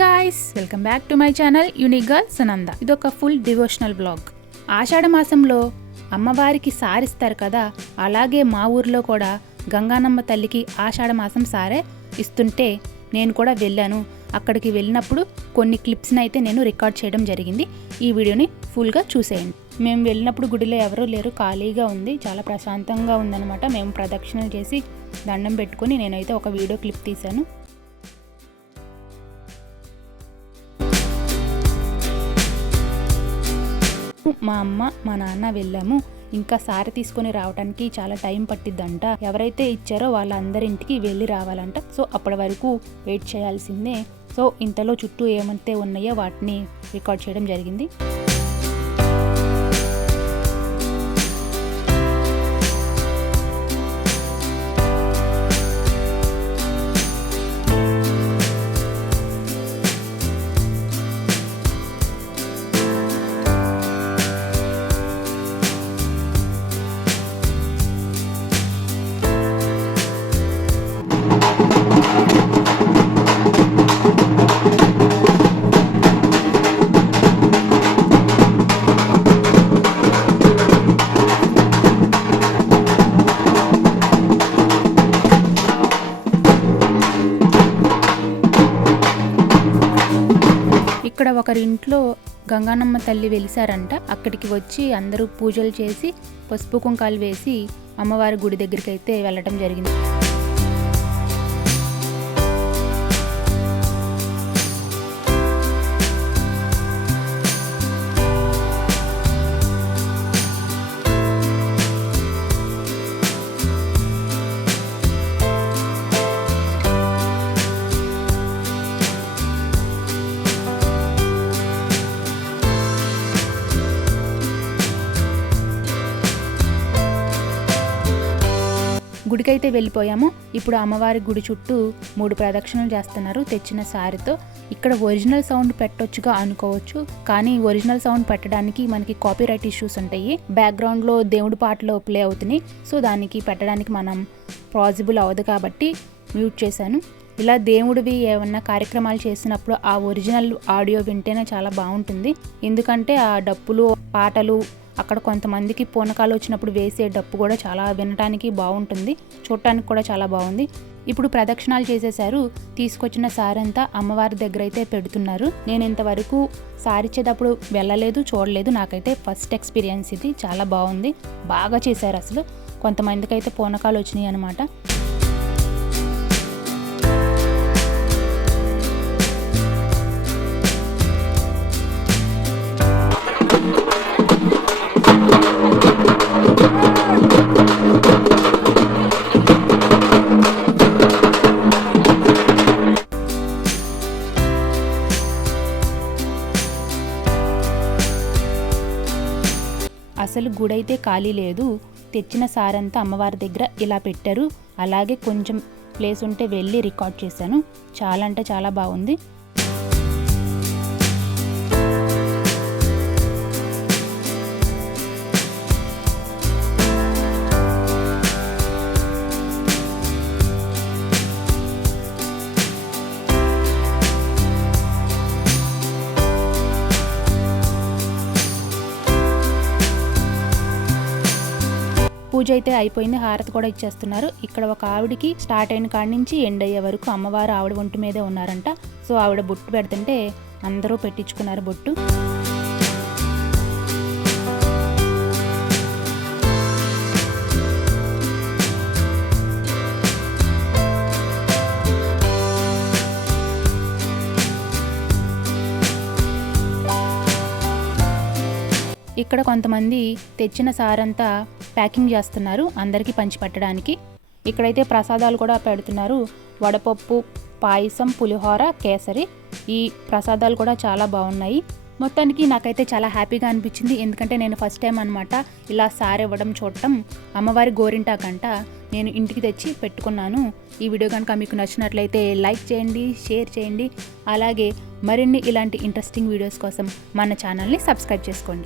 Guys welcome back to my channel unique girl Sunanda ఇది ఒక full devotional blog ఆషాఢ మాసంలో అమ్మవారికి సారిస్తారు కదా అలాగే మా ఊర్లో కూడా గంగానమ్మ తల్లికి ఆషాఢ మాసం సారే ఇస్తుంటే నేను కూడా వెళ్ళాను. అక్కడికి వెళ్ళినప్పుడు కొన్ని క్లిప్స్ని అయితే నేను రికార్డ్ చేయడం జరిగింది. ఈ వీడియోని ఫుల్గా చూసేయండి. మేము వెళ్ళినప్పుడు గుడిలో ఎవరూ లేరు ఖాళీగా ఉంది చాలా ప్రశాంతంగా ఉందన్నమాట. మేము ప్రదక్షిణలు చేసి దండం పెట్టుకొని నేనైతే ఒక వీడియో క్లిప్ తీశాను. మా అమ్మ మా నాన్న వెళ్ళాము. ఇంకా సారి తీసుకొని రావడానికి చాలా టైం పట్టిద్దంట. ఎవరైతే ఇచ్చారో వాళ్ళందరింటికి వెళ్ళి రావాలంట. సో అప్పటి వరకు వెయిట్ చేయాల్సిందే. సో ఇంతలో చుట్టూ ఏమంతే ఉన్నాయో వాటిని రికార్డ్ చేయడం జరిగింది. ఇక్కడ ఒకరి ఇంట్లో గంగానమ్మ తల్లి వెలిసారంట అక్కడికి వచ్చి అందరూ పూజలు చేసి పసుపు కుంకాలు వేసి అమ్మవారి గుడి దగ్గరికి అయితే వెళ్ళటం జరిగింది. గుడికైతే వెళ్ళిపోయాము. ఇప్పుడు అమ్మవారి గుడి చుట్టూ మూడు ప్రదక్షిణలు చేస్తున్నారు. తెచ్చిన సారితో ఇక్కడ ఒరిజినల్ సౌండ్ పెట్టొచ్చుగా అనుకోవచ్చు. కానీ ఒరిజినల్ సౌండ్ పెట్టడానికి మనకి కాపీరైట్ ఇష్యూస్ ఉంటాయి. బ్యాక్గ్రౌండ్లో దేవుడి పాటలు ప్లే అవుతున్నాయి. సో దానికి పెట్టడానికి మనం పాసిబుల్ అవ్వదు కాబట్టి మ్యూట్ చేశాను. ఇలా దేవుడివి ఏమన్నా కార్యక్రమాలు చేసినప్పుడు ఆ ఒరిజినల్ ఆడియో వింటేనే చాలా బాగుంటుంది. ఎందుకంటే ఆ డప్పులు పాటలు అక్కడ కొంతమందికి పూనకాలు వచ్చినప్పుడు వేసే డప్పు కూడా చాలా వినటానికి బాగుంటుంది చూడటానికి కూడా చాలా బాగుంది. ఇప్పుడు ప్రదక్షిణాలు చేసేసారు తీసుకొచ్చిన సారంతా అమ్మవారి దగ్గర అయితే పెడుతున్నారు. నేను ఇంతవరకు సారిచ్చేటప్పుడు వెళ్ళలేదు చూడలేదు. నాకైతే ఫస్ట్ ఎక్స్పీరియన్స్ ఇది చాలా బాగుంది. బాగా చేశారు అసలు. కొంతమందికి అయితే పూనకాలు వచ్చినాయి అనమాట అసలు గుడైతే ఖాళీ లేదు. తెచ్చిన సారంతా అమ్మవారి దగ్గర ఇలా పెట్టారు. అలాగే కొంచెం ప్లేస్ ఉంటే వెళ్ళి రికార్డ్ చేశాను. చాలా అంటే చాలా బాగుంది. పూజ అయితే అయిపోయింది హారతి కూడా ఇచ్చేస్తున్నారు. ఇక్కడ ఒక ఆవిడికి స్టార్ట్ అయిన కాడి నుంచి ఎండ్ అయ్యే వరకు అమ్మవారు ఆవిడ ఒంటి మీదే ఉన్నారంట. సో ఆవిడ బొట్టు పెడుతుంటే అందరూ పెట్టించుకున్నారు బొట్టు. ఇక్కడ కొంతమంది తెచ్చిన సారంతా ప్యాకింగ్ చేస్తున్నారు అందరికీ పంచిపెట్టడానికి ఇక్కడైతే ప్రసాదాలు కూడా పెడుతున్నారు. వడపప్పు పాయసం పులిహోర కేసరి. ఈ ప్రసాదాలు కూడా చాలా బాగున్నాయి. మొత్తానికి నాకైతే చాలా హ్యాపీగా అనిపించింది. ఎందుకంటే నేను ఫస్ట్ టైం అనమాట ఇలా సారి ఇవ్వడం చూడటం. అమ్మవారి గోరింటాకంట నేను ఇంటికి తెచ్చి పెట్టుకున్నాను. ఈ వీడియో కనుక మీకు నచ్చినట్లయితే లైక్ చేయండి షేర్ చేయండి. అలాగే మరిన్ని ఇలాంటి ఇంట్రెస్టింగ్ వీడియోస్ కోసం మన ఛానల్ని సబ్స్క్రైబ్ చేసుకోండి.